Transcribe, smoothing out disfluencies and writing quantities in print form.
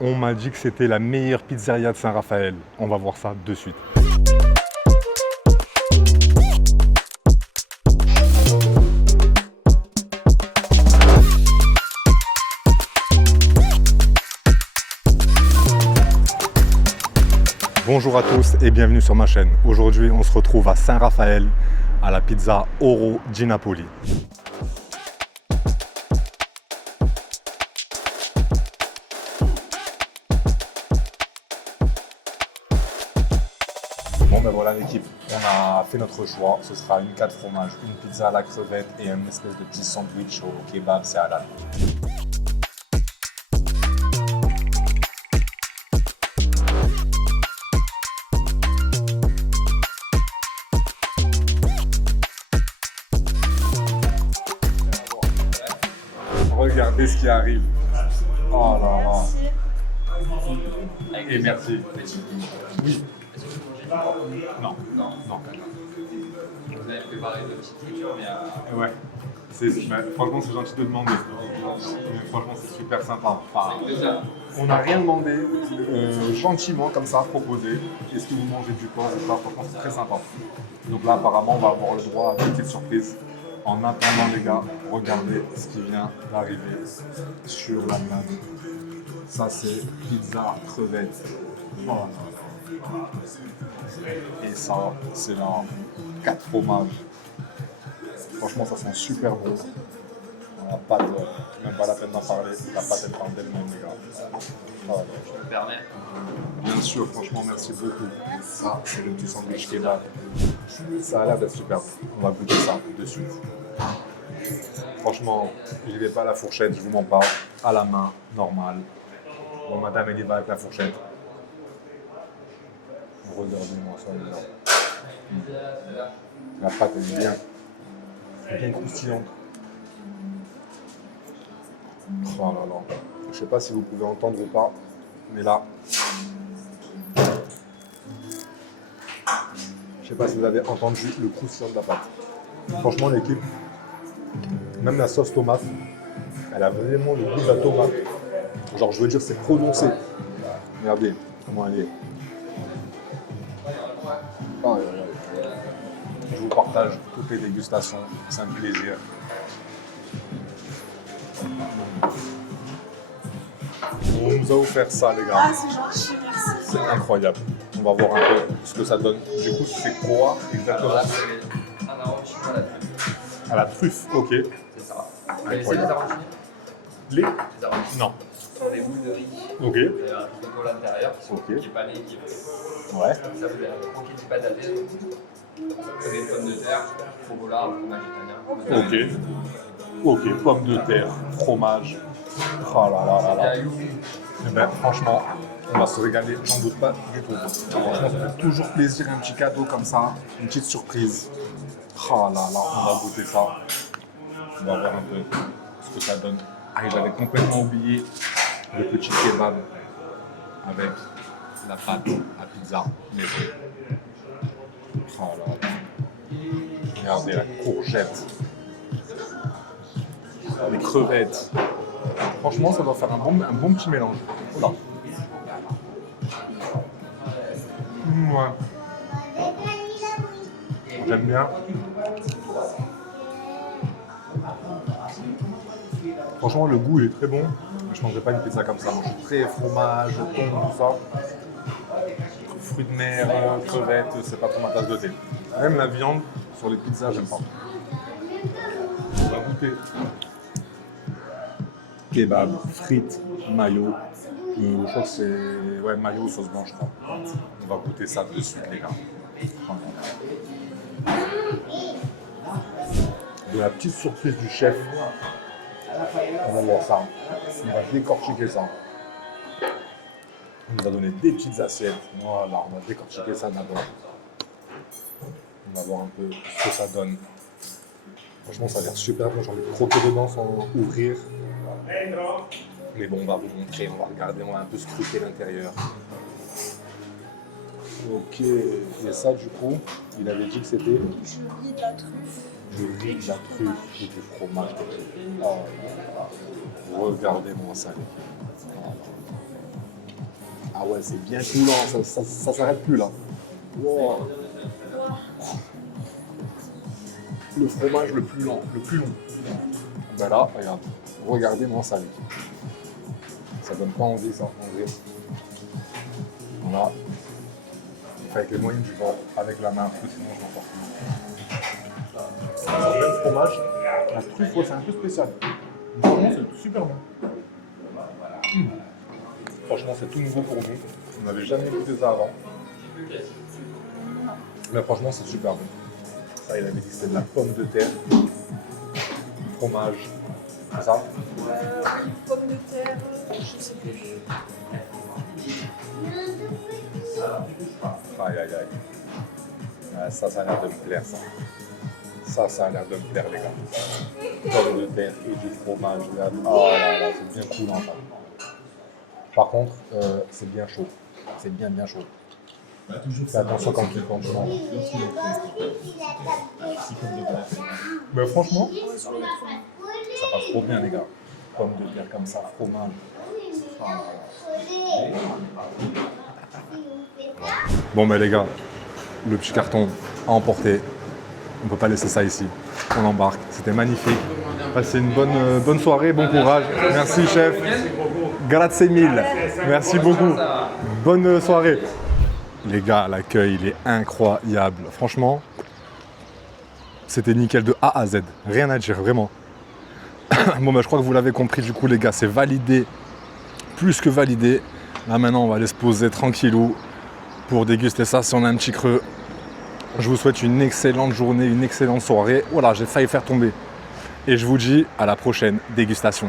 On m'a dit que c'était la meilleure pizzeria de Saint-Raphaël. On va voir ça de suite. Bonjour à tous et bienvenue sur ma chaîne. Aujourd'hui, on se retrouve à Saint-Raphaël, à la pizza Oro di Napoli. Bon ben voilà l'équipe, on a fait notre choix. Ce sera une 4 fromages, une pizza à la crevette et une espèce de petit sandwich au kebab, c'est halal. Regardez ce qui arrive. Oh là là. Et merci. Oui. Non. Vous avez préparé de petites friture, mais Ouais. Franchement, c'est gentil de demander. Mais franchement, c'est super sympa. Enfin, on n'a rien demandé, gentiment comme ça, proposé. Est-ce que vous mangez du porc ou pas? Franchement, c'est très sympa. Donc là, apparemment, on va avoir le droit à une petite surprise. En attendant, les gars, regardez ce qui vient d'arriver sur la table. Ça, c'est pizza crevette. Oh. Et ça, c'est la 4 fromages. Franchement, ça sent super bon. On n'a pas de, même pas la peine d'en parler. La pâte est en d'elle-même, les gars. Voilà. je me permets. Bien sûr, franchement, merci beaucoup. Et ça, c'est le petit sandwich kebab. Ça a l'air d'être super. On va goûter ça de suite. Franchement, je n'y vais pas à la fourchette, je vous m'en parle. À la main, normal. Bon, madame, elle y va avec la fourchette. Regardez-moi ça, les gars. La pâte, elle est bien croustillante. Oh là là. Je sais pas si vous pouvez entendre ou pas, mais là, je sais pas si vous avez entendu le croustillant de la pâte. Franchement, l'équipe, même la sauce tomate, elle a vraiment le goût de la tomate. Genre, je veux dire, c'est prononcé. Regardez comment elle est. Je vous partage toutes les dégustations, c'est un plaisir. On nous a offert ça, les gars. Ah, c'est gentil, merci. C'est incroyable. On va voir un peu ce que ça donne. Du coup, c'est quoi exactement? Alors là, c'est un arancini à la truffe. À la truffe, ok. C'est ça. Vous connaissez les arancini? Les? Les arancini. Non. Ce sont des boules de riz. Ok. Et un risotto à l'intérieur qui sont Ok. qui est pané, qui est Ouais. ça vous avez un croquis di patate, vous avez une pomme de terre, provola, un fromage italien. Ok, pommes de terre, fromage. Oh là là là là. Eh ben, franchement, on va se régaler, j'en doute pas du tout. Franchement, ça fait toujours plaisir, un petit cadeau comme ça, une petite surprise. Oh là là, on va goûter ça. On va voir un peu ce que ça donne. Ah, et j'avais complètement oublié le petit kebab avec la pâte à pizza maison. Oh là là. Regardez la courgette. Les crevettes. Franchement, ça doit faire un bon petit mélange. Voilà. Ouais. J'aime bien. Franchement, le goût il est très bon. Je ne mangerai pas une pizza comme ça. Moi, je suis très fromage, thon, tout ça. Fruits de mer, crevettes, c'est pas trop ma tasse de thé. Même la viande sur les pizzas, j'aime pas. On va goûter. Kebab, frites, mayo. Je crois que c'est mayo, sauce blanche, je crois. On va goûter ça de suite, les gars. De la petite surprise du chef. On va voir ça. On va décortiquer ça. Il nous a donné des petites assiettes. Voilà, on va décortiquer ça d'abord. On va voir un peu ce que ça donne. Franchement, ça a l'air super bon. J'ai envie de croquer dedans sans ouvrir. Mais bon, on va vous montrer, on va regarder, on va un peu scruter l'intérieur. Ok, et ça du coup, il avait dit que c'était Du riz, de la truffe. du riz, de la truffe et du fromage. Oh, regardez-moi ça. Ah ouais, c'est bien coulant, ça s'arrête plus là. Wow. Le fromage le plus lent, le plus long. Ben là, regarde, regardez mon salic. Ça donne pas envie ça, en vrai. Voilà. Avec les moyens du bord, avec la main, sinon je m'en sors plus. Ça vient le fromage, la truffe, ouais, c'est un peu spécial. Franchement, c'est super bon. Franchement, c'est tout nouveau pour nous. On n'avait jamais goûté ça avant. Mais franchement, c'est super bon. Ça, il avait dit que c'était de la pomme de terre, du fromage, c'est ça? Oui, pommes de terre, je sais plus. Aïe, aïe, aïe. Ça a l'air de me plaire, ça. Ça a l'air de me plaire, les gars. Pommes de terre et du fromage. Regarde. Oh là là, c'est bien cool, ça. Par contre, c'est bien chaud. C'est bien chaud. Fais attention quand tu manges. Mais franchement, ça passe trop bien, les gars. Pommes de terre comme ça, fromage. Bon, mais les gars, le petit carton à emporter. On ne peut pas laisser ça ici. On embarque. C'était magnifique. Passez une bonne soirée, bon courage. Merci, chef. Grazie mille. Merci beaucoup. Bonne soirée. Les gars, l'accueil, il est incroyable. Franchement, c'était nickel de A à Z. Rien à dire, vraiment. Bon, bah, je crois que vous l'avez compris, du coup, les gars, c'est validé. Plus que validé. Là, maintenant, on va aller se poser tranquillou pour déguster ça si on a un petit creux. Je vous souhaite une excellente journée, une excellente soirée. Voilà, j'ai failli faire tomber. Et je vous dis à la prochaine dégustation.